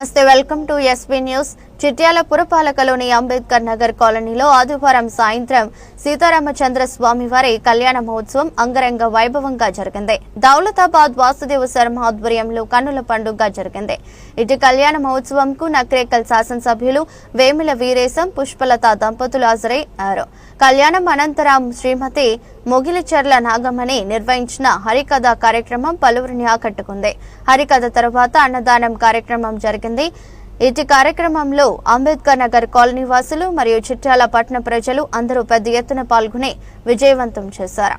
నమస్తే, welcome to SB news. Chityala పురపాలకలోని అంబేద్కర్ నగర్ కాలనీలో ఆదివారం సాయంత్రం సీతారామచంద్ర స్వామి వారి కళ్యాణ మహోత్సవం అంగరంగ వైభవంగా జరిగింది. దౌలతాబాద్ వాసుదేవ శర్మ ఆధ్వర్యంలో కన్నుల పండుగగా జరిగింది. ఇటు కళ్యాణ మహోత్సవంకు నక్రేకల్ శాసనసభ్యులు వేముల వీరేశం, పుష్పలత దంపతులు హాజరయ్యారు. కళ్యాణం అనంతరం శ్రీమతి మొగిలిచర్ల నాగమణి నిర్వహించిన హరికథ కార్యక్రమం పలువురిని ఆకట్టుకుంది. హరికథ తర్వాత అన్నదానం కార్యక్రమం జరిగింది. ఇటు కార్యక్రమంలో అంబేద్కర్ నగర్ కాలనీ వాసులు మరియు చిట్యాల పట్టణ ప్రజలు అందరూ పెద్ద ఎత్తున పాల్గొని విజయవంతం చేశారు.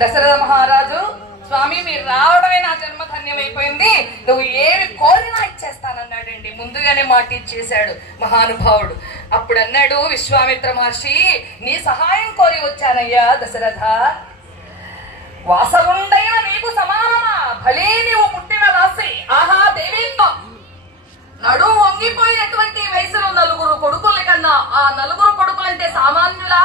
దశరథ మహారాజు, స్వామి మీరు రావడమే నా జన్మ ధన్యమైపోయింది, నువ్వు ఏమి కోరినా ఇచ్చేస్తానన్నాడండి. ముందుగానే మాట ఇచ్చేశాడు మహానుభావుడు. అప్పుడు అన్నాడు విశ్వామిత్ర మహర్షి, నీ సహాయం కోరి వచ్చానయ్యా దశరథ. వాసవుండైన నీకు సమానమా? భలే నీవు పుట్టిన రాశి. ఆహా దేవేంద్ర, నడు వంగిపోయినటువంటి వయసులో నలుగురు కొడుకుల కన్నా ఆ నలుగురు కొడుకులంటే సామాన్యులా?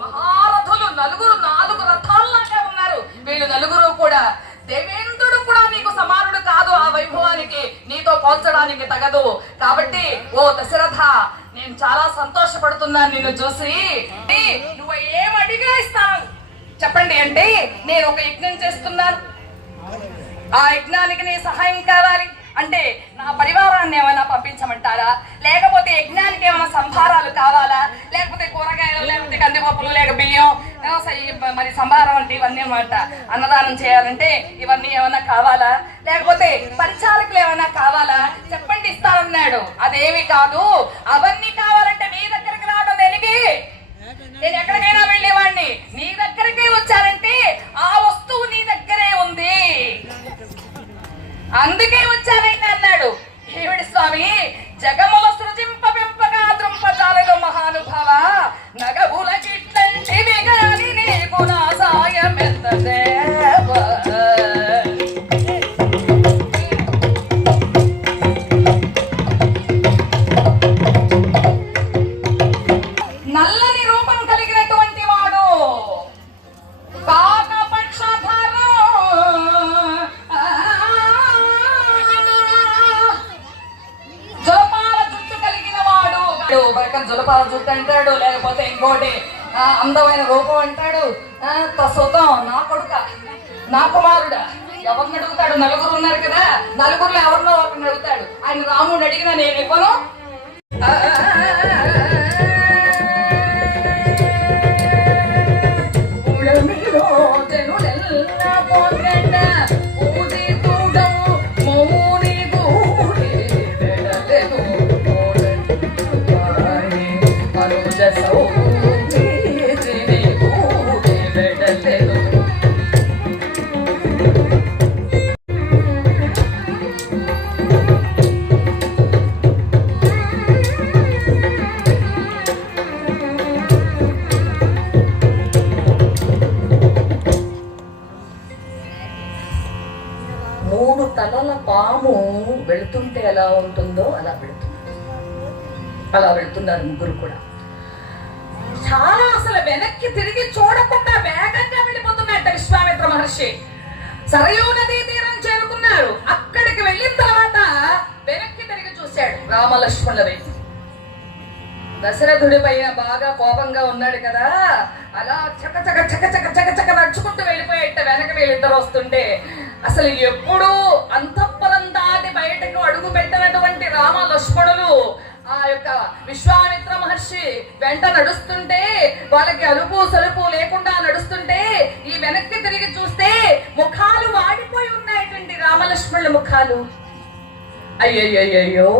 మహారథులు నలుగురు 4 రథాల్లాగా ఉన్నారు. వీళ్ళు నలుగురు కూడా దేవేంద్రుడు కూడా నీకు సమానుడు కాదు. ఆ వైభవానికి నీతో పోల్చడానికి తగదు. కాబట్టి ఓ దశరథ, నేను చాలా సంతోషపడుతున్నాను నిన్ను చూసి. నువ్వు ఏం అడిగా ఇస్తాను చెప్పండి అంటే, నేను ఒక యజ్ఞం చేస్తున్నాను, ఆ యజ్ఞానికి నీ సహాయం కావాలి అంటే నా పరివారాన్ని ఏమైనా పంపించమంటారా? లేకపోతే యజ్ఞానికి ఏమైనా సంభారాలు కావాలా? లేకపోతే కూరగాయలు, లేకపోతే కందిపప్పులు, లేక బియ్యం, మరి సంభారం అంటే ఇవన్నీ అన్నమాట. అన్నదానం చేయాలంటే ఇవన్నీ ఏమైనా కావాలా? లేకపోతే పరిచారకులు ఏమైనా కావాలా? చెప్పండి ఇస్తానన్నాడు. అదేమి కాదు, అవన్నీ కావాలంటే నీ దగ్గరికి రావడం దేనికి? నేను ఎక్కడికైనా వెళ్ళేవాడిని, నీ దగ్గరికే వచ్చానంటే ఆ వస్తువు నీ దగ్గరే ఉంది, అందుకే వచ్చానైనా అన్నాడు. ఏమిటి స్వామి? జగముల సృజింప పెంపగా దృంపజాలలో మహానుభావ, నగబుల చిట్టంటివి గాని నీకు నా సాయం ఎంతసేవ. నల్లని రూపం కలిగినటువంటి వాడు, జులపాల జుట్టు అంటాడు, లేకపోతే ఇంకోటి అందమైన రూపం అంటాడు. తసుతం నా కొడుక, నా కుమారుడా, ఎవరిని అడుగుతాడు? నలుగురు ఉన్నారు కదా, నలుగురులో ఎవరినో ఒకరిని అడుగుతాడు. ఆయన రాముడిని అడిగినా నేను ఇవ్వను. మూడు తలల పాము వెళుతుంటే ఎలా ఉంటుందో అలా వెళుతున్నారు ముగ్గురు కూడా. చాలా అసలు వెనక్కి తిరిగి చూడకుండా వేగంగా వెళ్ళిపోతున్నట్ట విశ్వామిత్ర మహర్షి. సరయూ నదీ తీరం చేరుకున్నారు. అక్కడికి వెళ్ళిన తర్వాత వెనక్కి తిరిగి చూశాడు రామలక్ష్మణులవి. దశరథుడి పైన బాగా కోపంగా ఉన్నాడు కదా, అలా చకచక చకచక చకచక నడుచుకుంటూ వెళ్ళిపోయేట వెనక వీళ్ళిద్దరు వస్తుంటే. అసలు ఎప్పుడూ అంతఃపురం దాటి బయటకు అడుగు పెట్టినటువంటి రామ లక్ష్మణులు ఆ యొక్క విశ్వామిత్ర మహర్షి వెంట నడుస్తుంటే, వాళ్ళకి అలుపు సలుపు లేకుండా నడుస్తుంటే, ఈ వెనక్కి తిరిగి చూస్తే ముఖాలు వాడిపోయి ఉన్నాయటండి రామలక్ష్మణుల ముఖాలు. అయ్యయ్యో,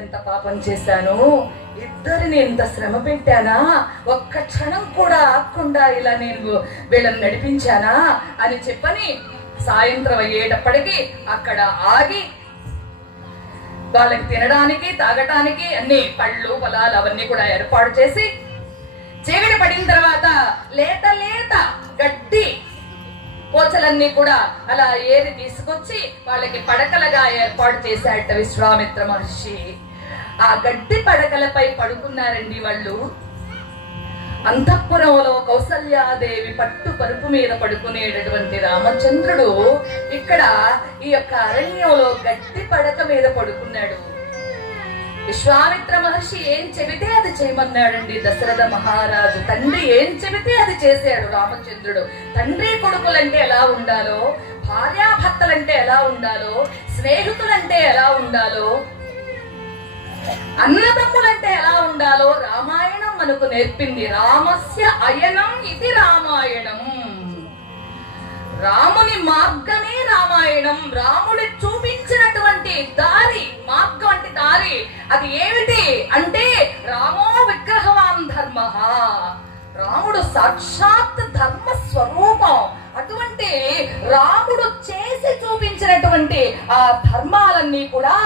ఎంత పాపం చేశాను, ఇద్దరిని ఎంత శ్రమ పెట్టానా, ఒక్క క్షణం కూడా ఆగకుండా ఇలా నేను వీళ్ళని నడిపించానా అని చెప్పని సాయంత్రం అయ్యేటప్పటికి అక్కడ ఆగి వాళ్ళకి తినడానికి తాగటానికి అన్ని పళ్ళు పొలాలు అవన్నీ కూడా ఏర్పాటు చేసి, చీకటి పడిన తర్వాత లేత లేత గడ్డి కోచలన్నీ కూడా అలా ఏరి తీసుకొచ్చి వాళ్ళకి పడకలుగా ఏర్పాటు చేశాట విశ్వామిత్ర మహర్షి. ఆ గడ్డి పడకలపై పడుకున్నారండి వాళ్ళు. అంతఃపురంలో కౌసల్యాదేవి పట్టు పరుపు మీద పడుకునేటటువంటి రామచంద్రుడు ఇక్కడ ఈ యొక్క అరణ్యంలో గట్టి పడక మీద పడుకున్నాడు. విశ్వామిత్ర మహర్షి ఏం చెబితే అది చేయమన్నాడండి దశరథ మహారాజు. తండ్రి ఏం చెబితే అది చేశాడు రామచంద్రుడు. తండ్రి కొడుకులంటే ఎలా ఉండాలో, భార్యాభర్తలంటే ఎలా ఉండాలో, స్నేహితులంటే ఎలా ఉండాలో, అన్నదమ్ములంటే ఎలా ఉండాలో రామాయణం మనకు నేర్పింది. రామస్య అయనం ఇది రామాయణం. రాముని మార్గమే రామాయణం. రాముడి చూపించినటువంటి దారి, మార్గం అంటే దారి, అది ఏమిటి అంటే రామో విగ్రహవాన్ ధర్మ. రాముడు సాక్షాత్ ధర్మ స్వరూపం. అటువంటి రాముడు చేసి చూపించినటువంటి ఆ ధర్మాలన్నీ కూడా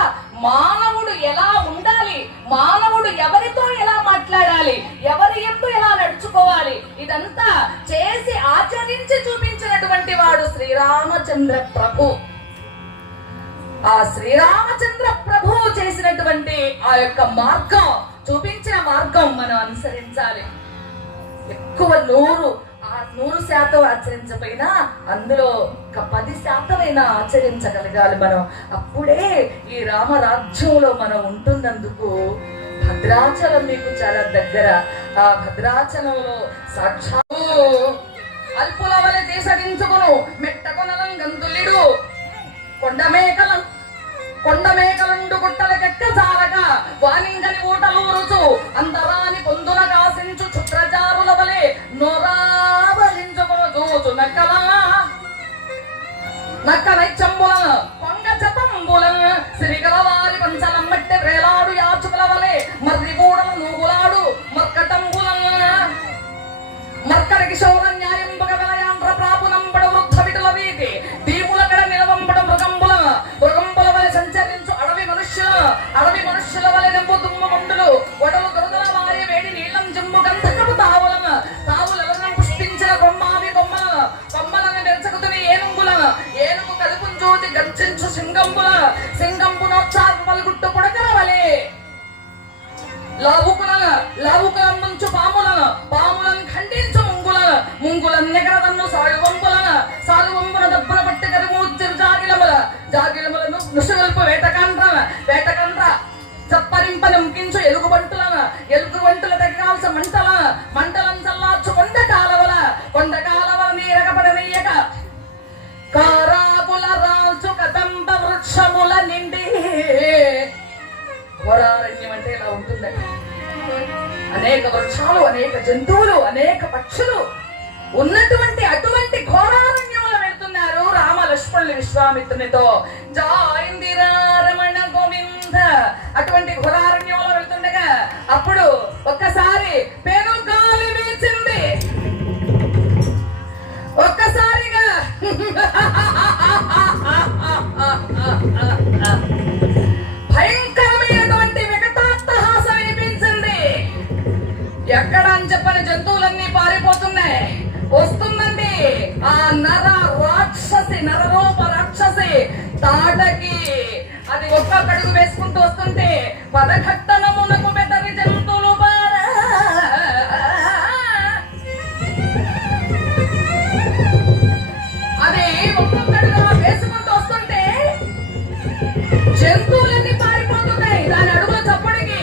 మానవుడు ఎలా ఉండాలి, మానవుడు ఎవరితో ఎలా మాట్లాడాలి, ఎవరి యందు ఎలా నడుచుకోవాలి, ఇదంతా చేసి ఆచరించి చూపించినటువంటి వాడు శ్రీరామచంద్ర ప్రభు. ఆ శ్రీరామచంద్ర ప్రభు చేసినటువంటి ఆ యొక్క మార్గం, చూపించిన మార్గం మనం అనుసరించాలి. ఎక్కువ 100% ఆచరించకపోయినా అందులో ఒక 10% ఆచరించగలగాలి మనం. అప్పుడే ఈ రామరాజ్యంలో మనం ఉంటున్నందుకు భద్రాచలం మీకు చాలా దగ్గర. ఆ భద్రాచలంలో సాక్షాత్తు అల్పుల వలె దేశరించుకును మెట్టకొనలం గంతులిడు కొండమేకలండు గుట్టలకెక్క చాలక వానింగని ఊటలు రుచు అందరాని పొందున కాసించు చుట్రజారుల వలె నొరాబలించుకును చూచు నక్క నైచ్చంబుల కొంగ జపంబుల సిరిగల వారి పంచలం మట్టి వేలాడు యాచుకుల వలె మర్రి గూడలు నూగులాడు మర్కటంబుల మర్కడికి శౌర న్యాయంబుగ విలయాంధ్ర ప్రాపునంబడ వృద్ధ విటుల వీధి దీముల కడ నిలవంబడ మృగంబుల వలె సంచరించు అడవి మనుష్యుల వలె నెంపు దుమ్మ మండులు వడలు దొరదల వారి వేడి నీళ్ళం జమ్ము గంధకపు తావులను పుష్పించిన కొమ్మలను నెరచకుతుని ఏనుగు కదుపును చూచి గర్జించు సింగంబునోత్సాహ పలుగుట్టు పుడకల వలె లావుకులను ముంచు పాములను ఖండించు ముంగులను నెగరదన్ను సాలువంబున దబ్బున పట్టి కరుమూర్చిరు జాగిలములను నుసుగల్పు వేటకండ్ర చప్పరింపను ముగించు ఎలుగుబంటుల దగ్గరాల్సిన మంటలను చల్లార్చు కొండ కాలవల నీరగపడనీయక కారాపుల రాల్చు కదంబ వృక్షముల నిండి. ఘోరారణ్యం అంటే ఇలా ఉంటుందండి. అనేక వృక్షాలు, అనేక జంతువులు, అనేక పక్షులు ఉన్నటువంటి అటువంటి ఘోరారణ్యంలో వెళ్తున్నారు రామ లక్ష్మణులు విశ్వామిత్రునితో. జాయిందిరా రమణ గోవింద. అటువంటి ఘోరారణ్యంలో వెళ్తుండగా అప్పుడు ఒక్కసారి పెనుగాలి వీచింది. ఒక్కసారిగా భయంకరమైనటువంటి వికటాట్టహాసం వినిపించింది. ఎక్కడ అని చెప్పని జంతువులన్నీ పారిపోతున్నాయి. వస్తుందండి ఆ నరరూప రాక్షసి తాటకి. అది ఒక్క కడుగు వేసుకుంటూ వస్తుంటే పదఘట్టనమునకు బెదరి జంతువులు అది ఒక్కొక్కడుగా వేసుకుంటూ వస్తుంటే జంతువులన్నీ పారిపోతున్నాయి దాని అడుగుల చప్పడికి.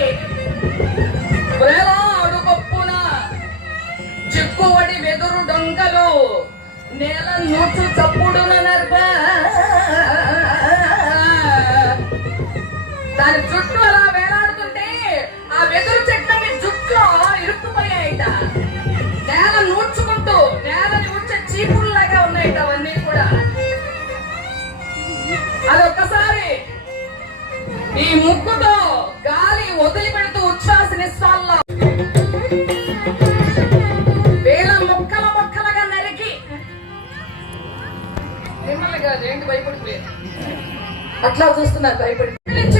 అడుగొప్పున చిక్కువడి వెదురు డొంకలు నేల నూచు చప్పుడున నర్భ. దాని జుట్టు అలా వేలాడుతుంటే ఆ వెదురు చెట్లని జుట్లో ఇరుక్కుపోయాయిట. నేల నూడ్చుకుంటూ నేలని ఊడ్చే చీపుల్లాగా ఉన్నాయిట అవన్నీ కూడా. అది ఒక్కసారి ఈ ముక్కుతో గాలి వదిలిపెడుతూ ఉచ్ఛ్వాస నిశ్వాసంలో వేల మొక్కలుగా నరికి ఏంటి భయపడిపోయారు. అట్లా చూస్తున్నారు భయపడి.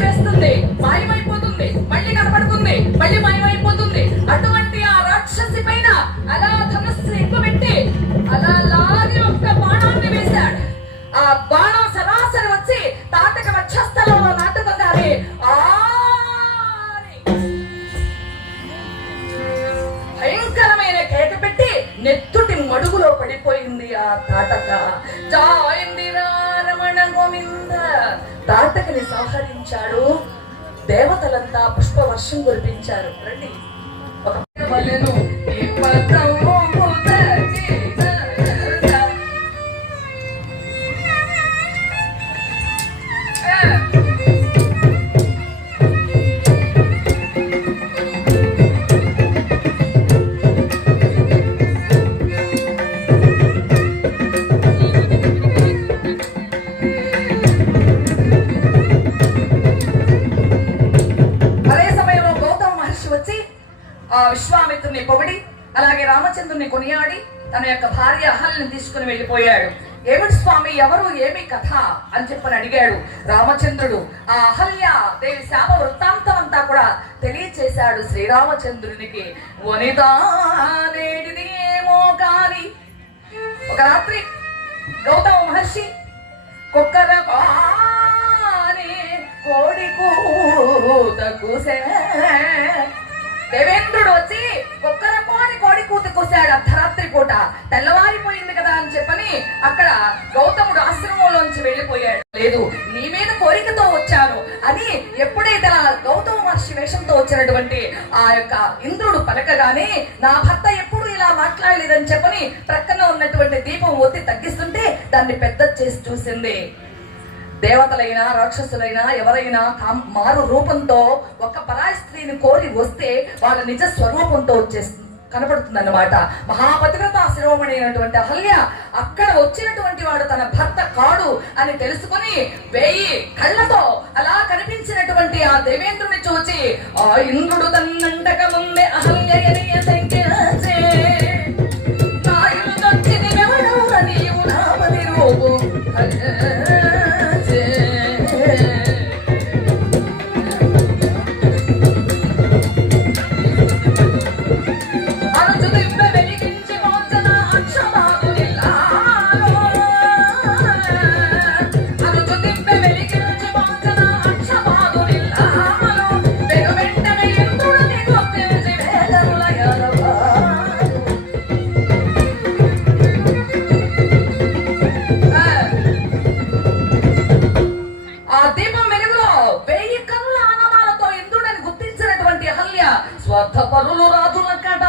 వేస్తుంది, మాయమైపోతుంది, మళ్ళీ కనపడుతుంది, మళ్ళీ మాయమైపోతుంది. అటువంటి ఆ రాక్షసి పైన అలా ధనుస్సు ఎక్కుపెట్టి అలా లాగి ఒక్క బాణాన్ని వేశాడు. ఆ బాణం సరాసరి వచ్చి తాటక వక్షస్థలంలో నాటుకుందాలి. భయంకరమైన నెత్తుటి మడుగులో పడిపోయింది ఆ తాటక. జాయిందిరా రమణ గోవింద. తాటకని సంహరించాడు. దేవతలంతా పుష్పవర్షం కురిపించారు. రండి ఒక వలెను ఈ పదము విశ్వామిత్రుని పొగిడి అలాగే రామచంద్రుని కొనియాడి తన యొక్క భార్య అహల్యని తీసుకుని వెళ్ళిపోయాడు. ఏమిటి స్వామి, ఎవరు, ఏమి కథ అని చెప్పని అడిగాడు రామచంద్రుడు. ఆ అహల్య దేవి శాప వృత్తాంతం అంతా కూడా తెలియచేశాడు శ్రీరామచంద్రునికి. వనితానేటిది ఏమో కాని ఒక రాత్రి గౌతమ మహర్షి కుక్కర కోడి కూత కూసే. దేవేంద్రుడు వచ్చి ఒక్కరపోని కోడి కూత కూశాడు అర్ధరాత్రి పూట. తెల్లవారిపోయింది కదా అని చెప్పని అక్కడ గౌతముడు ఆశ్రమంలోంచి వెళ్ళిపోయాడు. లేదు, నీ మీద కోరికతో వచ్చాను అని ఎప్పుడైతే గౌతమ మహర్షి వేషంతో వచ్చినటువంటి ఆ యొక్క ఇంద్రుడు పలకగానే నా భర్త ఎప్పుడు ఇలా మాట్లాడలేదని చెప్పని ప్రక్కన ఉన్నటువంటి దీపం ఒత్తి తగ్గిస్తుంటే దాన్ని పెద్ద చేసి చూసింది. దేవతలైనా రాక్షసులైనా ఎవరైనా మారు రూపంతో ఒక పరాయి స్త్రీని కోరి వస్తే వాళ్ళ నిజ స్వరూపంతో కనపడుతుంది అన్నమాట. మహాపతివ్రత శిరోమణి అయినటువంటి అహల్య అక్కడ వచ్చినటువంటి వాడు తన భర్త కాడు అని తెలుసుకుని 1000 కళ్ళతో అలా కనిపించినటువంటి ఆ దేవేంద్రుని చూచి ఆ ఇంద్రుడు తన్నంటక ముందే అహల్య స్వార్థపరులు రాజుల కడ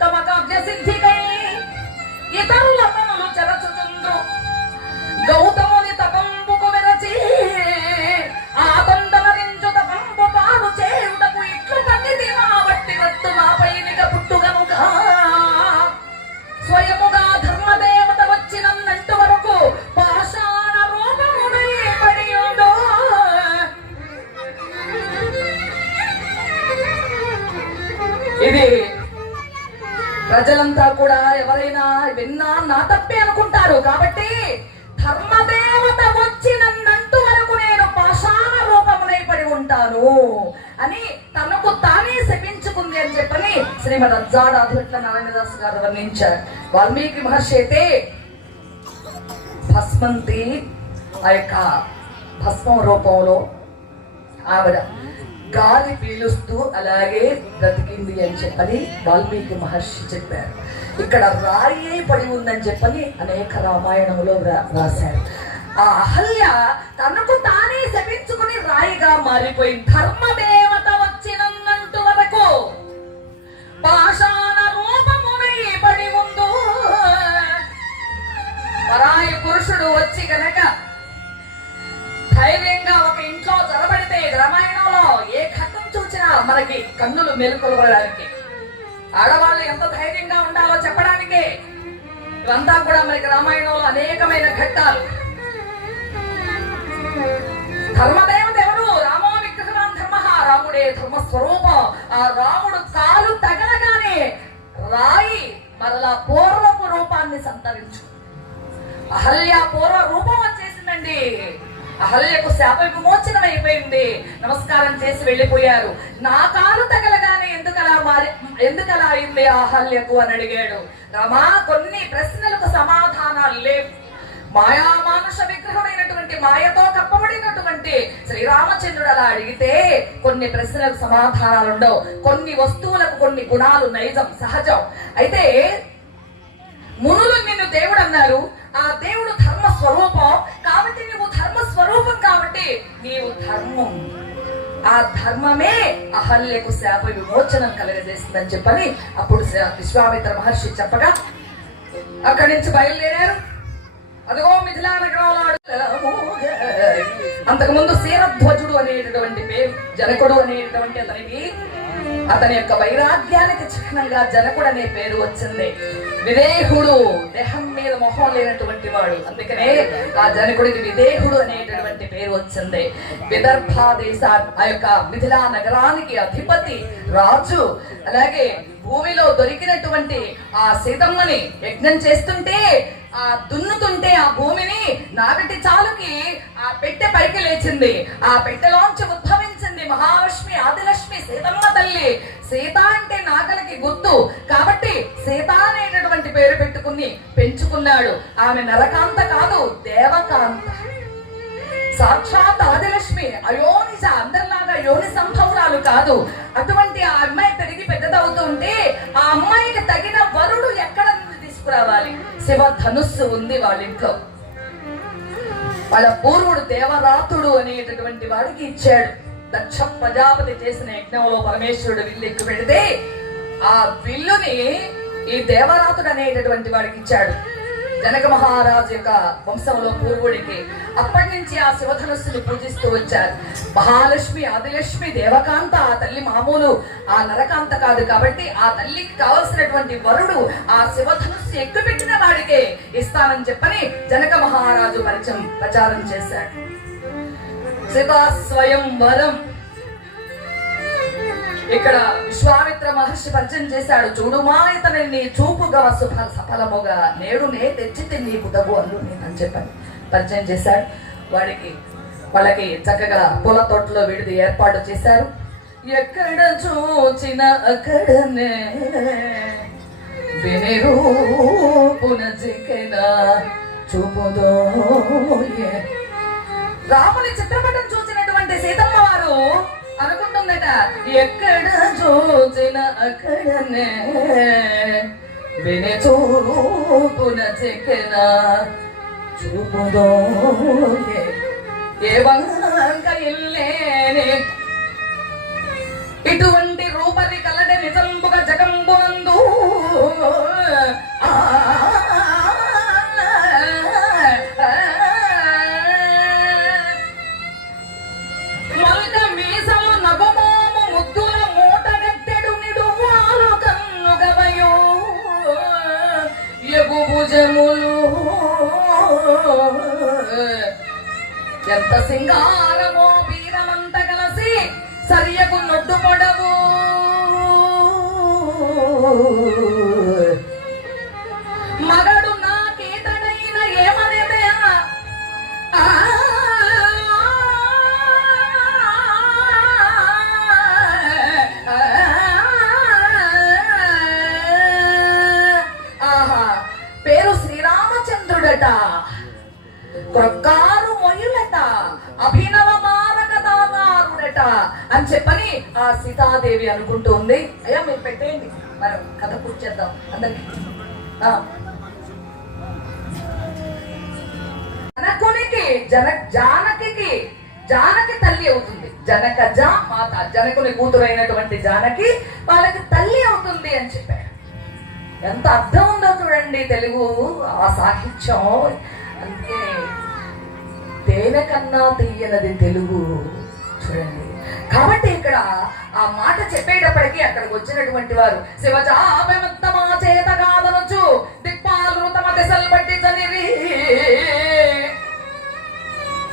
తమ కావ్య సిద్ధికై ఇతరుల పనులు చెరచుచుండ్రు. గౌతముని తపంబుకు వెరచి ఆ దండమరించు తపంబు పాలు చేయుటకు ఇట్లు పండితి మా బట్టి వత్తు మా పైనిక పుట్టు గనుక స్వయముగా ధర్మదేవత వచ్చినంత వరకు పాషాణ రూపమునై పడియుండు. ఇది ప్రజలంతా కూడా ఎవరైనా విన్నా నా తప్పే అనుకుంటారు. కాబట్టి ధర్మదేవత వచ్చి నన్నంటూ వరకు నేను పాషాణ రూపమునై పడి ఉంటాను అని తనకు తానే శపించుకుంది అని చెప్పని శ్రీమద్ అజ్జాడ అద్భుత నారాయణదాస్ గారు వర్ణించారు. వాల్మీకి మహర్షి అయితే భస్మంతి ఆ యొక్క భస్మం రూపంలో ఆవిడ గాలి పీలుస్తూ అలాగే బ్రతికింది అని చెప్పని వాల్మీకి మహర్షి చెప్పారు. ఇక్కడ రాయి పడి ఉందని చెప్పని అనేక రామాయణంలో రాశారు. ఆ అహల్య తనకు తానే శపించుకుని రాయిగా మారిపోయింది. ధర్మదేవత వచ్చినంత వరకు పాషాణ రూపమునై పడి ఉండు. పరాయి పురుషుడు వచ్చి కనుక ధైర్యంగా ఒక ఇంట్లో చొరబడితే రామాయణంలో ఏ ఘట్టం చూసినా మనకి కన్నులు మేలుకొలవడానికి ఆడవాళ్ళు ఎంత ధైర్యంగా ఉండాలో చెప్పడానికి ఇవంతా కూడా మనకి రామాయణంలో అనేకమైన ఘట్టాలు. ధర్మదేవత ఎవరు? రామో విగ్రహవాన్ ధర్మ. రాముడే ధర్మస్వరూపం. ఆ రాముడు కాలు తగలగానే రాయి మరలా పూర్వపు రూపాన్ని సంతరించు. అహల్య పూర్వ రూపం వచ్చేసిందండి. అహల్యకు శాప విమోచనం అయిపోయింది. నమస్కారం చేసి వెళ్ళిపోయారు. నా కాలు తగలగానే ఎందుకలా అయింది అహల్యకు అని అడిగాడు. రమా, కొన్ని ప్రశ్నలకు సమాధానాలు లేవు. మాయామానుష విగ్రహమైనటువంటి మాయతో కప్పబడినటువంటి శ్రీరామచంద్రుడు అలా అడిగితే కొన్ని ప్రశ్నలకు సమాధానాలు ఉండవు, కొన్ని వస్తువులకు కొన్ని గుణాలు నైజం సహజం. అయితే మునులు నిన్ను దేవుడు అన్నారు, ఆ దేవుడు ధర్మ స్వరూపం కాబట్టి నువ్వు ధర్మ స్వరూపం కాబట్టి నీవు ధర్మం, ఆ ధర్మమే అహల్యకు శాప విమోచనం కలగజేస్తుందని చెప్పని అప్పుడు విశ్వామిత్ర మహర్షి చెప్పగా అక్కడి నుంచి బయలుదేరారు. అదిగో మిథిలా నగరంలో అంతకుముందు శీరధ్వజుడు అనేటటువంటి పేరు, జనకుడు అనేటటువంటి అతని యొక్క వైరాగ్యానికి చిహ్నంగా జనకుడు అనే పేరు వచ్చింది. విదేహుడు, దేహం మీద మొహం లేనటువంటి వాడు, అందుకనే ఆ జనకుడికి విదేహుడు అనేటటువంటి పేరు వచ్చింది. విదర్భ దేశా ఆ యొక్క మిథిలా నగరానికి అధిపతి రాజు. అలాగే భూమిలో దొరికినటువంటి ఆ సీతమ్మని యజ్ఞం చేస్తుంటే, ఆ దున్నుతుంటే ఆ భూమిని నాగటి చాలుకి ఆ పెట్టె పైకి లేచింది. ఆ పెట్టెలోంచి ఉద్భవించింది మహాలక్ష్మి, ఆదిలక్ష్మి, సీతమ్మ తల్లి. సీత అంటే నాగలికి గుర్తు కాబట్టి సీత అనేటటువంటి పేరు పెట్టుకుని పెంచుకున్నాడు. ఆమె నరకాంత కాదు, దేవకాంత. సాక్షాత్ ఆదిలక్ష్మి, అయోనిజ, అందరిలాగా యోని సంభవరాలు కాదు. అటువంటి ఆ అమ్మాయి పెరిగి పెద్దదవుతుంటే ఆ అమ్మాయికి తగిన వరుడు ఎక్కడ నుండి తీసుకురావాలి? శివ ధనుస్సు ఉంది వాళ్ళ ఇంట్లో. వాళ్ళ పూర్వుడు దేవరాతుడు అనేటటువంటి వాడికి ఇచ్చాడు. దక్ష ప్రజాపతి చేసిన యజ్ఞంలో పరమేశ్వరుడు విల్లు ఎక్కువ పెడితే ఆ విల్లుని ఈ దేవరాతుడు అనేటటువంటి వాడికి ఇచ్చాడు, జనక మహారాజు యొక్క వంశంలో పూర్వుడికి. అప్పటి నుంచి ఆ శివధనుస్సుని పూజిస్తూ వచ్చారు. మహాలక్ష్మి, ఆదిలక్ష్మి, దేవకాంత. ఆ తల్లి మామూలు ఆ నరకాంత కాదు కాబట్టి ఆ తల్లికి కావలసినటువంటి వరుడు ఆ శివధనుస్సు ఎక్కుపెట్టిన వాడికే ఇస్తానని చెప్పని జనక మహారాజు ప్రచారం చేశాడు. సీతా స్వయం వరం ఇక్కడ విశ్వామిత్ర మహర్షి పరిచయం చేశాడు. చూడుమా ఇతని నీ చూపుగా సఫలముగా నేడునే తెచ్చితే నీకు తగు అల్లు అని చెప్పని పరిచయం చేశాడు. వాళ్ళకి చక్కగా పూల తోటలో విడిది ఏర్పాటు చేశారు. ఎక్కడ చూచిన అక్కడనే వినిరూపున చికెనా చూపుదో. రాముని చిత్రపటం చూసినటువంటి సీతమ్మ వారు అనుకుంటుందట, ఎక్కడ చూసిన అక్కడనే విని చూపున చికెన చూపుదో. ఏ వంక ఇల్లేని ఇటువంటి రూపది కలడ నిజంబుగా జగంబునందు మొలక మీసము నగుమోము ముద్దుల మూటగట్టెడు నిడువాలు కన్నుగవయో ఎగు భుజములు ఎంత సింగారమో వీరమంత కలిసి సరియకు నొడ్డు పొడవు. మగడు నా కీటడైన ఏమనేదే పేరు శ్రీరామచంద్రుడట, క్రొక్కారు మొయ్యులట, అభినవ మారకదారుడట అని చెప్పని ఆ సీతాదేవి అనుకుంటుంది. అయ్యా మీరు పెట్టేయండి, మరి కథ పూర్తి చేద్దాం అందరికి. జనకునికి జానకి తల్లి అవుతుంది. జనకజ మాత, జనకుని కూతురైనటువంటి జానకి వాళ్ళకి తల్లి అవుతుంది అని చెప్పాడు. ఎంత అర్థం ఉందో చూడండి తెలుగు ఆ సాహిత్యం. అంటే తేనె కన్నా తీయనది తెలుగు చూడండి. కాబట్టి ఇక్కడ ఆ మాట చెప్పేటప్పటికీ అక్కడికి వచ్చినటువంటి వారు శివజాపమా చేత కాదనొచ్చు దిక్పాలు తమ దిశలు బట్టి చనిరి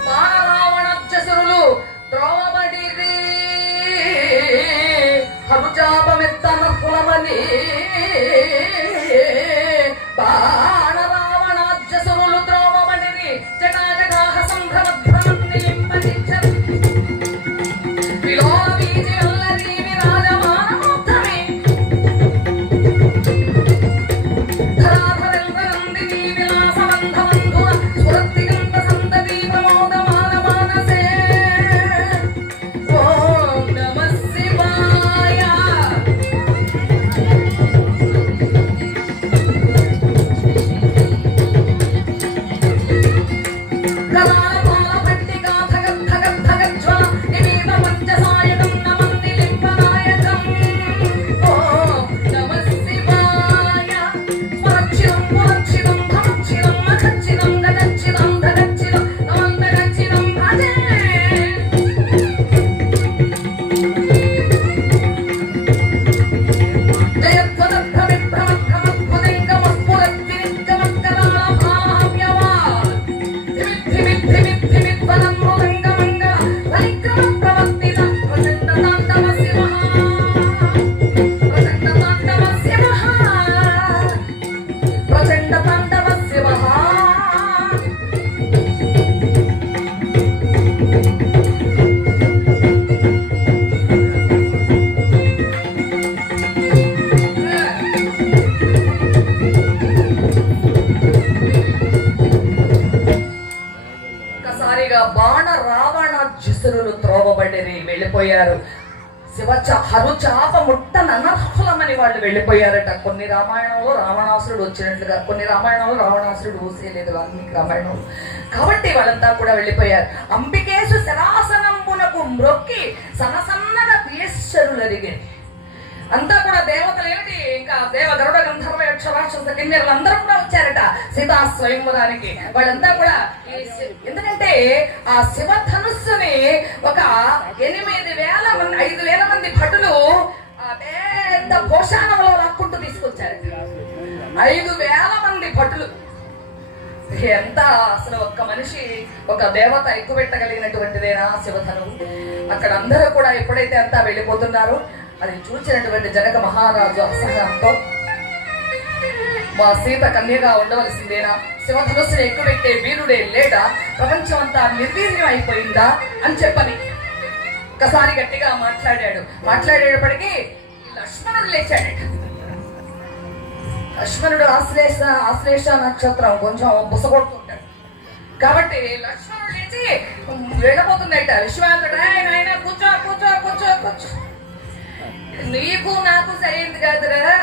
మానరావణసురులు త్రోవబడిరి హరుజాపమెత్తన కులమని బాణరావణాజ్యసురులు త్రోవబడిరి జటాజటాహ సంభ్రమధ్రమం నిలింపనిచ్చరి విలోల వీధి వల్లరి విరాజమానమోత్తమే ధరాధరంగనందిని విలాసబంధబంధున త్రోవబడిరి, వెళ్ళిపోయారు. హరుచాప ముట్ట ననర్హులమని వాళ్ళు వెళ్ళిపోయారట. కొన్ని రామాయణంలో రావణాసురుడు వచ్చినట్లుగా, కొన్ని రామాయణంలో రావణాసురుడు ఊసేయలేదు వాల్మీకి రామాయణంలో. కాబట్టి వాళ్ళంతా కూడా వెళ్ళిపోయారు. అంబికేశు శరాసనంబునకు మ్రొక్కి సన్నసన్నగా ఈశ్వరులరిగి అంతా కూడా దేవతలు ఏమిటి, ఇంకా దేవ గరుడ గంధర్వ యక్ష రాక్షస కిన్నెరలు అందరూ కూడా వచ్చారట సీతా స్వయంవరానికి. వాళ్ళంతా కూడా ఎందుకంటే ఆ శివ ధనుస్సుని ఒక 5,000 మంది భటులు పెద్ద పోషాణంలో లాక్కుంటూ తీసుకొచ్చారట. 5,000 మంది భటులు. ఎంత అసలు ఒక్క మనిషి, ఒక దేవత ఎక్కువ పెట్టగలిగినటువంటిదేనా శివధనువు. అక్కడ అందరూ కూడా ఎప్పుడైతే అంతా వెళ్ళిపోతున్నారో అది చూసినటువంటి జనక మహారాజు అసహనంతో, మా సీత కన్యగా ఉండవలసిందేనా, శివధనుస్సుని ఎక్కువెట్టే వీరుడే లేడా, ప్రపంచం అంతా నిర్వీర్యం అయిపోయిందా అని చెప్పని ఒకసారి గట్టిగా మాట్లాడేటప్పటికీ లక్ష్మణుడు లేచాడట. లక్ష్మణుడు ఆశ్లేష నక్షత్రం కొంచెం బుసగొడుతుంటాడు కాబట్టి లక్ష్మణుడు లేచి వెళ్ళబోతుందట. విశ్వామిత్రుడు, ఆయన కూర్చో కూర్చో కూర్చో కూర్చో, నీకు నాకు సరైనది కాదురా,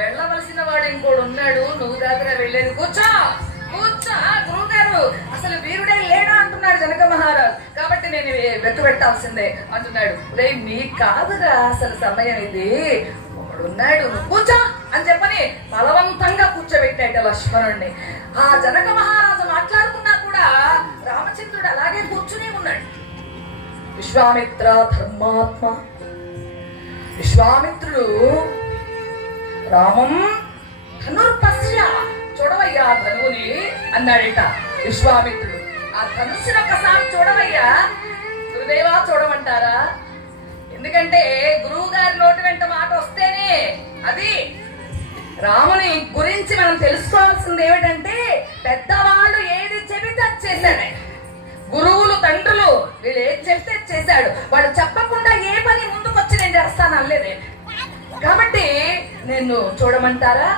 వెళ్ళవలసిన వాడు ఇంకోడు ఉన్నాడు, నువ్వు కాదురా వెళ్ళేది, కూర్చో కూర్చో. గురువు గారు అసలు వీరుడే లేడా అంటున్నాడు జనక మహారాజు, కాబట్టి నేను వెక్కు పెట్టాల్సిందే అంటున్నాడు. రే నీ కాదురా అసలు సమయం ఇది, ఉన్నాడు, నువ్వు కూర్చో అని చెప్పని బలవంతంగా కూర్చోబెట్టాడు లక్ష్మణుడిని. ఆ జనక మహారాజు మాట్లాడుకున్నా కూడా రామచంద్రుడు అలాగే కూర్చునే ఉన్నాడు. విశ్వామిత్ర ధర్మాత్మ, విశ్వామిత్రుడు రామం ధనుర్పశ్య, చూడవయ్యా ధనువుని అన్నాడట విశ్వామిత్రుడు. ఆ ధనుస్సును ఒక్కసారి చూడవయ్యా. గురుదేవా చూడమంటారా? ఎందుకంటే గురువు గారి నోటి వెంట మాట వస్తేనే అది రాముని గురించి మనం తెలుసుకోవాల్సింది ఏమిటంటే, పెద్దవాళ్ళు ఏది చెబితే అది చేశాడు. గురువులు తండ్రులు వీళ్ళు ఏది చెప్తే చేశాడు. వాళ్ళు చెప్పకుండా ఏ పని ముందుకు వచ్చి నేను చేస్తాను అనలేదే. కాబట్టి నేను చూడమంటారా?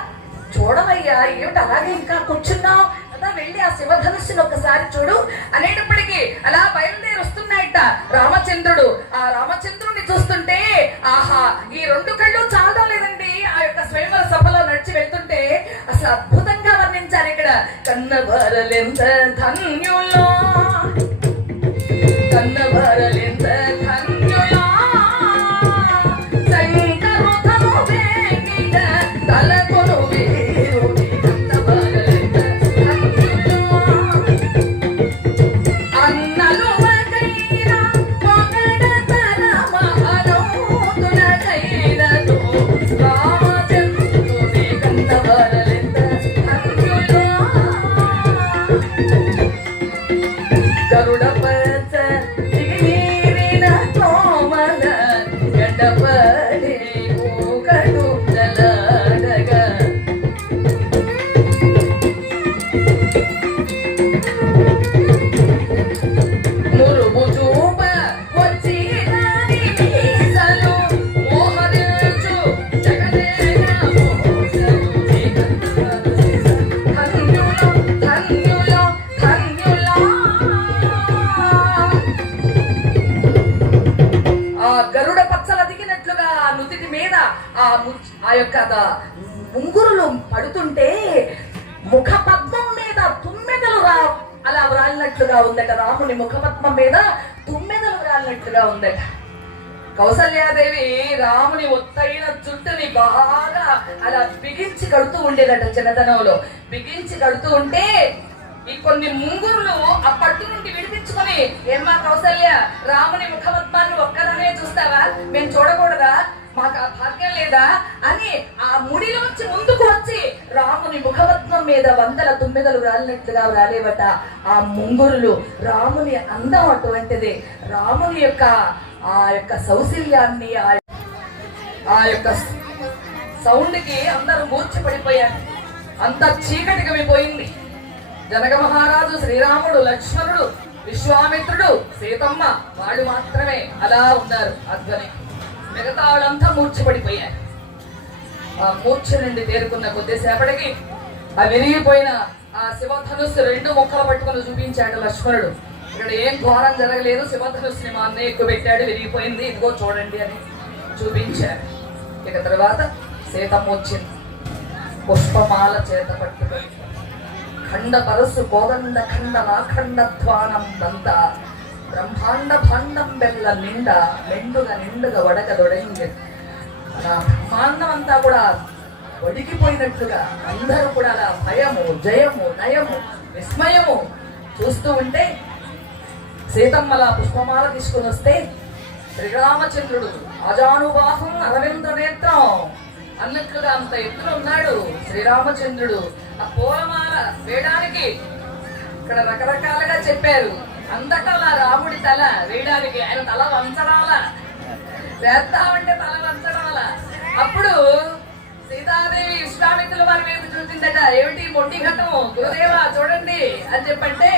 చూడవయ్యా, ఏమిటి అలాగే ఇంకా కూర్చున్నావు కదా, వెళ్ళి ఆ శివధనుస్సుని ఒక్కసారి చూడు అనేటప్పటికీ అలా బయలుదేరి వస్తున్నాయట రామచంద్రుడు. ఆ రామచంద్రుడిని చూస్తుంటే ఆహా, ఈ 2 కళ్ళు చాలడం లేదండి. ఆ యొక్క స్వయంవర సభలో నడిచి వెళ్తుంటే అసలు అద్భుతంగా వర్ణించారు ఇక్కడ. కన్నభరలెంత ధన్యులో, కన్నభరలెంత ధన్యులో, శంకరుధను వేగిన తలకొను వీరుడి కన్నభరలెంత ధన్యులో, అన్నలు వగైర పొగడతర మహనోతులకైనను రామచంద్రుని కన్నభరలెంత ధన్యులో. గరుడ పచ్చ తిగిరీరిన కోమల ఎడపడి ఊకడు జలాడగా, మురుగు చూప వచ్చి దాని మీసలు మోహరించు జగదేక మోసముని ధన్యులో ధన్యులో ధన్యులో. ఆ గరుడ పచ్చల దిగినట్లుగా నుదిటి మీద ఆ యొక్క ముంగురులు పడుతుంటే ముఖ పద్మం మీద తుమ్మెదలు అలా వ్రాలినట్లుగా ఉందట. రాముని ముఖపద్మం మీద తుమ్మెదలు వ్రాలినట్లుగా ఉందట. కౌసల్యాదేవి రాముని ఒత్తైన జుట్టుని బాగా అలా బిగించి కడుతూ ఉండేదట. చిన్నతనంలో బిగించి కడుతూ ఉంటే ఈ కొన్ని ముంగురులు ఆ పట్టు నుండి విడిపించుకొని, ఏమ్మా కౌసల్య, రాముని ముఖపద్మాన్ని ఒక్కదనే చూస్తావా, మేము చూడకూడదా, మాకు ఆ భాగ్యం లేదా అని ఆ ముడిలోంచి ముందుకు వచ్చి రాముని ముఖపద్మం మీద 100 తుమ్మెదలు రాలినట్లుగా రాలేవట ఆ ముంగురులు. రాముని అందం అటువంటిది. రాముని యొక్క ఆ యొక్క సౌశల్యాన్ని, ఆ యొక్క సౌండ్ కి అందరూ మూర్ఛపడిపోయారు. అంత చీకటిగా పోయింది. జనక మహారాజు, శ్రీరాముడు, లక్ష్మణుడు, విశ్వామిత్రుడు, సీతమ్మ వాళ్ళు మాత్రమే అలా ఉన్నారు. అధ్వని మిగతా వాళ్ళంతా మూర్ఛపడిపోయారు. ఆ మూర్ఛ నుండి తేరుకున్న కొద్దిసేపటికి ఆ విరిగిపోయిన ఆ శివధనుస్సు 2 ముక్కలు పట్టుకుని చూపించాడు లక్ష్మణుడు. ఇక్కడ ఏం ఘోరం జరగలేదు, శివధనుస్సుని మా అన్నయ్య ఎక్కువ పెట్టాడు, విరిగిపోయింది, ఇదిగో చూడండి అని చూపించారు. ఇక తర్వాత సీతమ్మ వచ్చింది, పుష్పమాల చేత పట్టుకొని ఖండ పరస్సు కోదండ ఖండ నాఖండధ్వానం దంత బ్రహ్మాండ భాండం బెల్ల నిండ నిండుగా వడక దొడంగి. ఆ బ్రహ్మాండం అంతా కూడా వడికిపోయినట్లుగా అందరూ కూడా అలా భయము, జయము, నయము, విస్మయము చూస్తూ ఉంటే సీతమ్మల పుష్పమాల తీసుకుని వస్తే శ్రీరామచంద్రుడు అజానుబాహం అరవింద నేత్రం అన్నట్లుగా అంత ఎత్తున ఉన్నాడు శ్రీరామచంద్రుడు. ఆ పూలమాల వేయడానికి ఇక్కడ రకరకాలుగా చెప్పారు. అంతటా రాముడి తల వేయడానికి ఆయన తల వంచడాల, వేద్దామంటే తల వంచడాల. అప్పుడు సీతాదేవి విశ్వామిత్రుల వారి మీద చూసిందట, ఏమిటి మొండి ఘటం గురుదేవా చూడండి అని చెప్పంటే,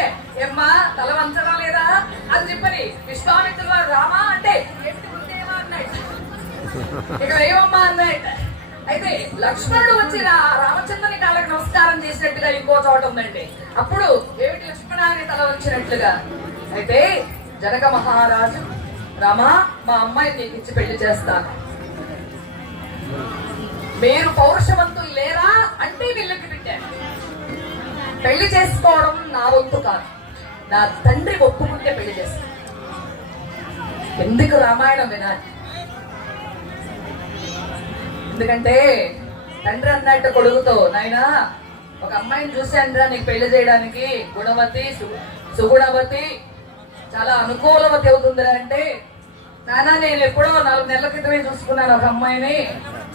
ఏమ్మా తల వంచడం లేదా అని చెప్పని విశ్వామిత్రుల వారు రామా అంటే ఏంటి గురుదేవా అన్నాడు, ఇక ఏమమ్మా అన్నాడు. అయితే లక్ష్మణుడు వచ్చి రామచంద్రుని కాళ్ళకి నమస్కారం చేసినట్టుగా ఇంకో చోట ఉందండి. అప్పుడు ఏమిటి లక్ష్మణాన్ని తల వంచినట్లుగా. అయితే జనక మహారాజు, రామా మా అమ్మాయిని నీకు ఇచ్చి పెళ్లి చేస్తాను, మీరు పౌరుషవంతులు లేరా అంటే వీళ్ళకి పెట్టారు. పెళ్లి చేసుకోవడం నా వంతు కాదు, నా తండ్రి ఒప్పుకుంటే పెళ్లి చేస్తాను. ఎందుకు రామాయణం వినాలి? ఎందుకంటే తండ్రి అన్నట్టు కొడుకుతో, నాయనా ఒక అమ్మాయిని చూశానురా నీకు పెళ్లి చేయడానికి, గుణవతి సుగుణవతి చాలా అనుకూలవతి అవుతుందిరా అంటే, నానా నేను ఎప్పుడో 4 నెలల క్రితమే చూసుకున్నాను ఒక అమ్మాయిని,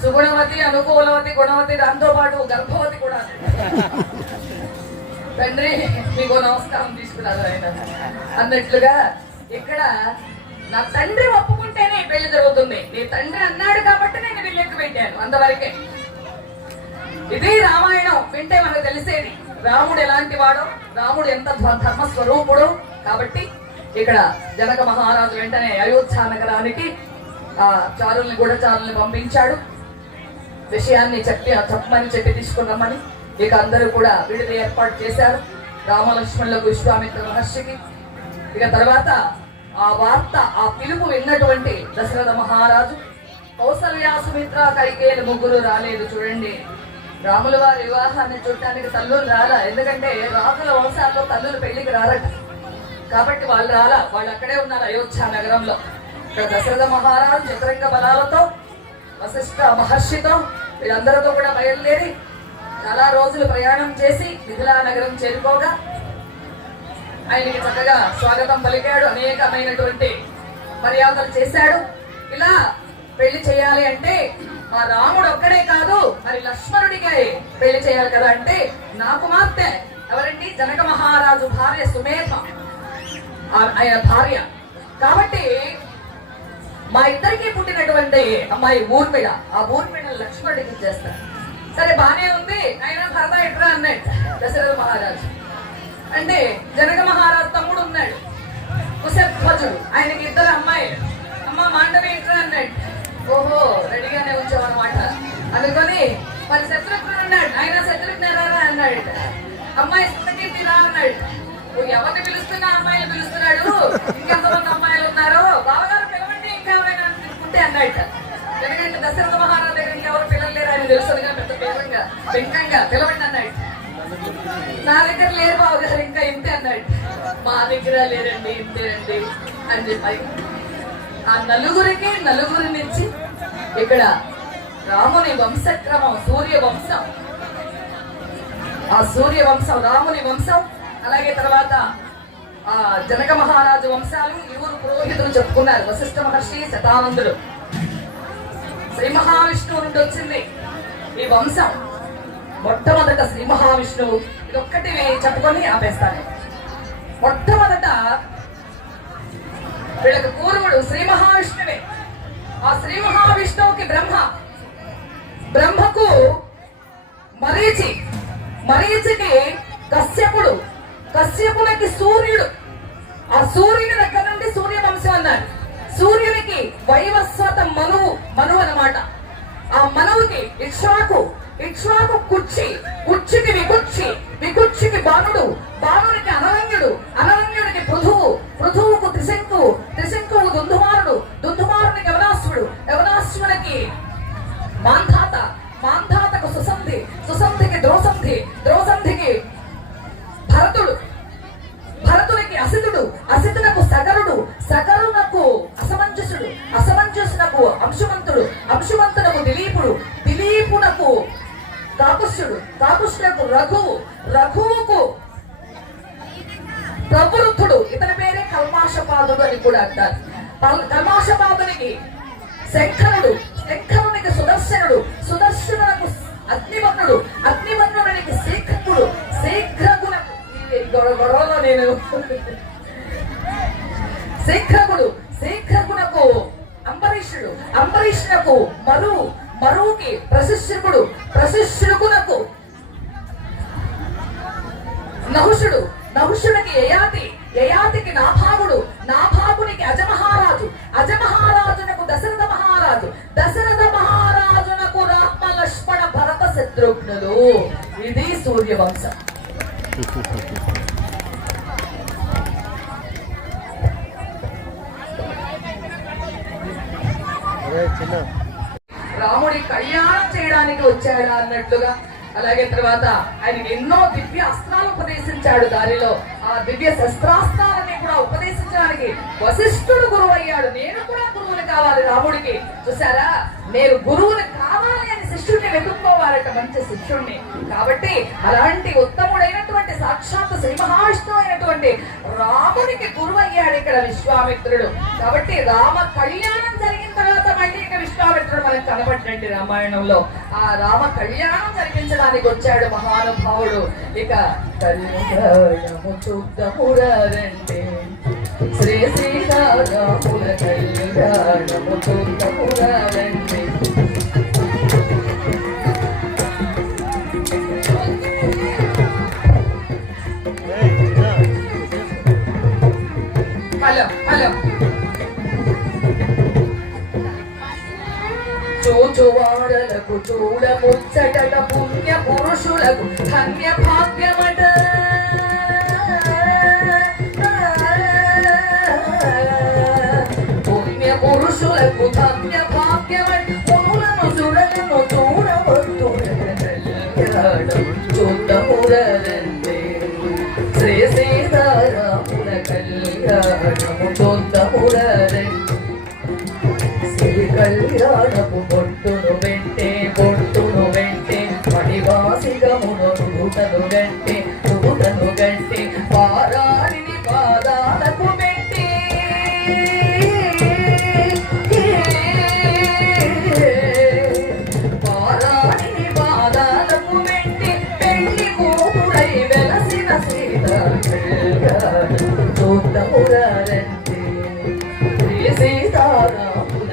సుగుణవతి, అనుకూలవతి, గుణవతి, దాంతో పాటు గర్భవతి కూడా. తండ్రి మీకు నమస్కారం తీసుకున్నారు ఆయన అన్నట్లుగా ఇక్కడ నా తండ్రి ఒప్పుకుంటేనే పెళ్లి జరుగుతుంది, నీ తండ్రి అన్నాడు కాబట్టి నేను వీళ్ళకి పెట్టాను, అంతవరకే. ఇది రామాయణం వింటే మనకు తెలిసేది రాముడు ఎలాంటి వాడో, రాముడు ఎంత ధర్మస్వరూపుడు. కాబట్టి ఇక్కడ జనక మహారాజు వెంటనే అయోధ్య నగరానికి ఆ చారుల్ని గూఢచారుల్ని పంపించాడు. విషయాన్ని చెప్పమని చెప్పి తీసుకురమ్మని. ఇక అందరూ కూడా విడుదల ఏర్పాటు చేశారు రామలక్ష్మణులకు, విశ్వామిత్ర మహర్షికి. ఇక తర్వాత ఆ వార్త, ఆ పిలుపు విన్నటువంటి దశరథ మహారాజు, కౌసల్య, సుమిత్ర, కైకేయులు ముగ్గురు రాలేదు. చూడండి, రాముల వారి వివాహాన్ని చూడటానికి తల్లులు రాలా, ఎందుకంటే రాజుల వంశాల్లో తల్లులు పెళ్లికి రారట. కాబట్టి వాళ్ళు రాలా, వాళ్ళు అక్కడే ఉన్నారు అయోధ్య నగరంలో. ఇక్కడ దశరథ మహారాజు చతురంగ బలాలతో, వశిష్ఠ మహర్షితో, వీళ్ళందరితో కూడా బయలుదేరి చాలా రోజులు ప్రయాణం చేసి మిథిలా నగరం చేరుకోగా ఆయనకి చక్కగా స్వాగతం పలికాడు, అనేకమైనటువంటి మర్యాదలు చేశాడు. ఇలా పెళ్లి చేయాలి అంటే మా రాముడు ఒక్కడే కాదు, మరి లక్ష్మణుడికి పెళ్లి చేయాలి కదా అంటే, నా కుమార్తె ఎవరండి, జనక మహారాజు భార్య సుమేధ ఆయన భార్య. కాబట్టి మా ఇద్దరికి పుట్టినటువంటి అమ్మాయి ఊర్మిళ, ఆ ఊర్మిళ లక్ష్మణుడికి ఇచ్చేస్తారు. సరే బానే ఉంది, ఆయన భరత ఎట్రా అన్నట్టు దశరథ మహారాజు. అంటే జనక మహారాజు తమ్ముడు ఉన్నాడు కుశధ్వజుడు, ఆయనకి 2 అమ్మాయిలు. అమ్మ మాండవి ఎట్రా అన్నట్టు, ఓహో రెడీగానే ఉంచామన్నమాట అనుకొని. మరి శత్రుఘ్నుడు ఉన్నాడు, ఆయన శత్రుఘ్న రారా అన్నాడు. అమ్మాయి సుతకీర్తి రా అన్నాడు. ఎవరిని పిలుస్తున్నా అమ్మాయిని పిలుస్తున్నాడు, ఇంకెంతమంది అమ్మాయిలు ఉన్నారు, బావగారు పిలవండి ఇంకెవరైనా తీసుకుంటే అన్నాడు. ఎందుకంటే దశరథ మహారాజు దగ్గర ఇంకెవరు పిల్లలు లేరు ఆయన తెలుస్తుంది కదా, పెద్ద పెంకంగా పిలవండి అన్నాడు. నా దగ్గర లేరు బావగారు ఇంకా ఇంతే అన్నాడు. మా దగ్గర లేరండి ఇంతేనండి అని చెప్పి ఆ నలుగురినిచ్చి ఇక్కడ రాముని వంశక్రమం, సూర్యవంశం, ఆ సూర్యవంశం రాముని వంశం, అలాగే తర్వాత ఆ జనక మహారాజు వంశాలు, ఇరువురు పురోహితులు చెప్పుకున్నారు, వశిష్ఠ మహర్షి, శతానందుడు. శ్రీ మహావిష్ణువు నుండి వచ్చింది ఈ వంశం. మొట్టమొదట శ్రీ మహావిష్ణువు, ఇదొక్కటి చెప్పుకొని ఆపేస్తాను. మొట్టమొదట వీళ్ళకి పూర్వుడు శ్రీ మహావిష్ణువే. ఆ శ్రీ మహావిష్ణువుకి బ్రహ్మకు మరీచికి కశ్యపుడు, కశ్యపులకి సూర్యుడు. ఆ సూర్యుని దగ్గర నుండి సూర్యవంశం అన్నారు. సూర్యునికి వైవస్వత మనువు అన్నమాట. ఆ మనువుకి ఇక్ష్వాకు కుర్చికి వికుక్షికి బాణుడు, బాణునికి అనరంగుడికి పృథువు, పృథువుకు త్రిశంకువు, త్రిశంకువు దుందుమారుడు, దుందుమారునికి యవనాశ్వుడు, యవనాశ్వునికి మాంధాత, మాంధాతకు సుసంధి, సుసంధికి ద్రోసంధి, ద్రోసంధికి భరతుడు, భరతునికి అసితుడు, అసితునకు సగరుడు, సగరునకు అసమంజసుడు, అసమంజసునకు అంశుమంతుడు, అంశుమంతునకు దిలీపుడు, దిలీపునకు కాకుష్యుడు, కాకుష్యునకు రఘువు, రఘువుకు ప్రవృద్ధుడు, ఇతని పేరే కల్మాషపాదుడు అని కూడా అంటారు. కల్మాషపాదునికి శంఖనుడు, శంఖనునికి సుదర్శనుడు, సుదర్శనునకు అగ్నివర్ణుడు, అగ్నివర్ణునికి శీఘ్రకుడు, శీఘ్రకునకు గొడవలో నేను శీఘ్రకుడు, శీఘ్రకునకు అంబరీషుడు, అంబరీషునకు మరువు, మరువుకి ప్రశిష్యుకుడు, ప్రశిష్యుకునకు నహుషుడు, నహుషునికి యయాతి, యయాతికి నాభాగుడు, నాభాగునికి అజమహారాజు, అజమహారాజునకు దశరథ మహారాజు, దశరథ మహారాజునకు రామ లక్ష్మణ భరత శత్రుఘ్నులు. ఇది సూర్యవంశం. రాముడి కళ్యాణం చేయడానికి వచ్చాడా అన్నట్లుగా, అలాగే తర్వాత ఆయనకి ఎన్నో దివ్య అస్త్రాలు ఉపదేశించాడు. దారిలో ఆ దివ్య శస్త్రాస్త్రాలని కూడా ఉపదేశించడానికి వశిష్ఠుడు గురువు అయ్యాడు. నేను కూడా గురువుని కావాలి రాముడికి. చూసారా, నేను గురువుని కావాలి అని శిష్యుడిని వెతుక్కోవాలట, మంచి శిష్యుడిని. కాబట్టి అలాంటి ఉత్తముడైనటువంటి సాక్షాత్ శ్రీ మహావిష్ణువు అయినటువంటి రామునికి గురువు అయ్యాడు ఇక్కడ విశ్వామిత్రుడు. కాబట్టి రామ కళ్యాణం జరిగిన తర్వాత మళ్ళీ ఇక విశ్వామిత్రుడు మనకు కనబడ్డండి రామాయణంలో. ఆ రామ కళ్యాణం జరిపించడానికి వచ్చాడు మహానుభావుడు. ఇక కళ్యాణము చూద్దామురంటే శ్రీ సీతారాముల కళ్యాణము చూద్దామురంటే. హలో హలో చూచువాడలకు చూడముచ్చటట పుణ్య పురుషులకు ధన్య భాగ్యమట. పుణ్య పురుషులకు ధన్య భాగ్యమట. పునులను చూడలను చూడవద్దు చూద్దామురంటే శ్రీ సీతారాముల కళ్యాణము చూద్దామురంటే. కళ్యాణపు బొట్టును వెంటే, బొట్టును వెంటే మణివాసిగమును నూతను గంటే, నూతను గంటే పారాణిని పాదాలకు పెట్టి, పారాణిని పాదాలకు పెట్టి పెళ్లి కూతురై వెలసిన సీత కళ్యాణం చూద్దామురంటే శ్రీ సీతారాముల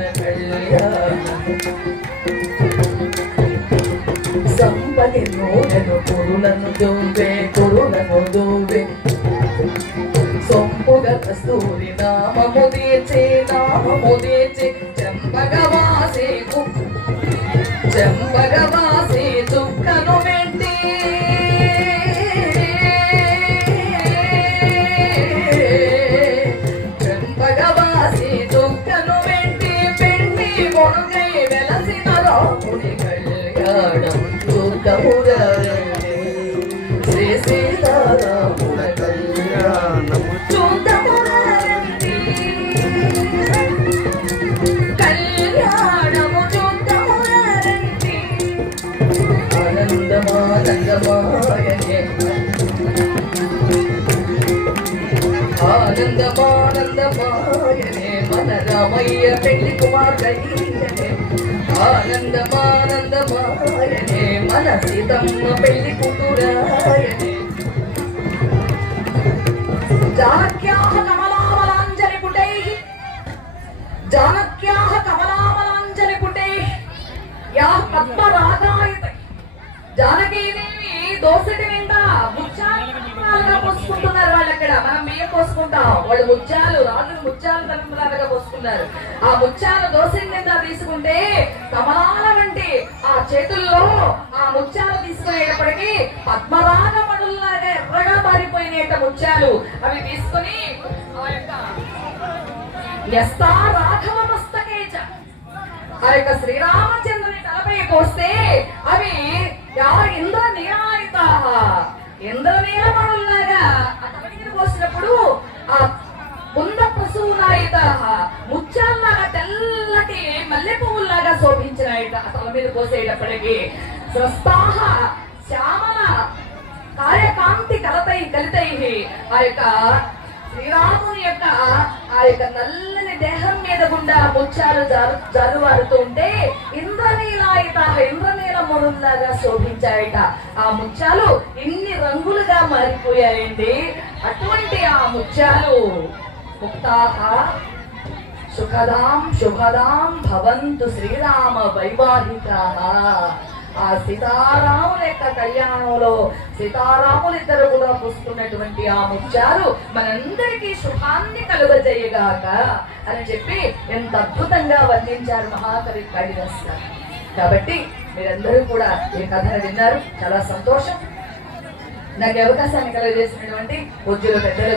సంపది నూనెను కురులను దూవే, కురులను దూవే సొంపుగా కస్తూరి నామము తీర్చి, నామము తీర్చి చెంపగవాసి, చెంపగవాసి చుక్కను వెంటి, చెంపగవాసి చుక్కను వెంటి పెండి కొడుకై వెలసిన రాముడి కళ్యాణం చూద్దామురంటే శ్రీ సీతారాముల కళ్యాణం చూద్దామురంటే. కళ్యాణము చూద్దామురంటే ఆనందమానందమాయనే, ఆనందమానందమాయనే మన రామయ్య పెళ్లి కుమార్తెయనే. ఆనందమానందమాయనే మన సీతమ్మ పెళ్లి కూతురాయనే. జానక్యాః కమలామలాంజలి పుటైః, జానక్యాః కమలామలాంజలి పుటైః యాః పద్మరాగాయతే. జానకీదేవి దోసటి నిండా ముత్యాలుగా పోసుకుంటున్నారు వాళ్ళు. అక్కడ మనం బియ్యం పోసుకుంటాం, వాళ్ళు ముత్యాలు, రాజులు ముత్యాలు తలంపులాగా పోసుకున్నారు. ఆ ముత్యాలు దోసటి నిండా తీసుకుంటే కమలాల వంటి ఆ చేతుల్లో ఆ ముత్యాలు తీసుకునేటప్పటికీ పద్మరాగ మణుల్లాగా ఎర్రగా మారిపోయిన ముత్యాలు అవి తీసుకుని ఆ యొక్క రాఘవ మస్తకేచ ఆ యొక్క శ్రీరామచంద్రుని తలపై పోస్తే అవి ఇంద్రనీలమణుల్లాగా ఆ తల మీద పోసినప్పుడు ఆ కుంద పశువులాయిత ముత్యాల్లాగా తెల్లటి మల్లె పువ్వుల్లాగా శోభించినాయిట ఆ తల మీద పోసేటప్పటికి స్వస్థాహ శ్యామల కార్యకాంతి కలితై ఆ యొక్క శ్రీరాముని యొక్క ఆ యొక్క నల్లని దేహం మీద గుండా ముత్యాలు జారువారుతూ ఉంటే ఇంద్రనీలమణుల్లాగా శోభించాయట. ఆ ముత్యాలు ఇన్ని రంగులుగా మారిపోయాయండి. అటువంటి ఆ ముత్యాలు ముక్తాహ సుఖదాం శుభదాం భవంతు శ్రీరామ వైవాహికాః. ఆ సీతారాముల యొక్క కళ్యాణంలో సీతారాములిద్దరు కూడా పూసుకున్నటువంటి ఆ ముత్యాలు మనందరికీ శుభాన్ని కలుగజేయగాక అని చెప్పి ఎంత అద్భుతంగా వర్ణించారు మహాకవి కాళిదాస్ గారు. కాబట్టి మీరందరూ కూడా ఈ కథను విన్నారు, చాలా సంతోషం. నాకు అవకాశాన్ని కలుగజేసినటువంటి పూజ్యులు పెద్దలు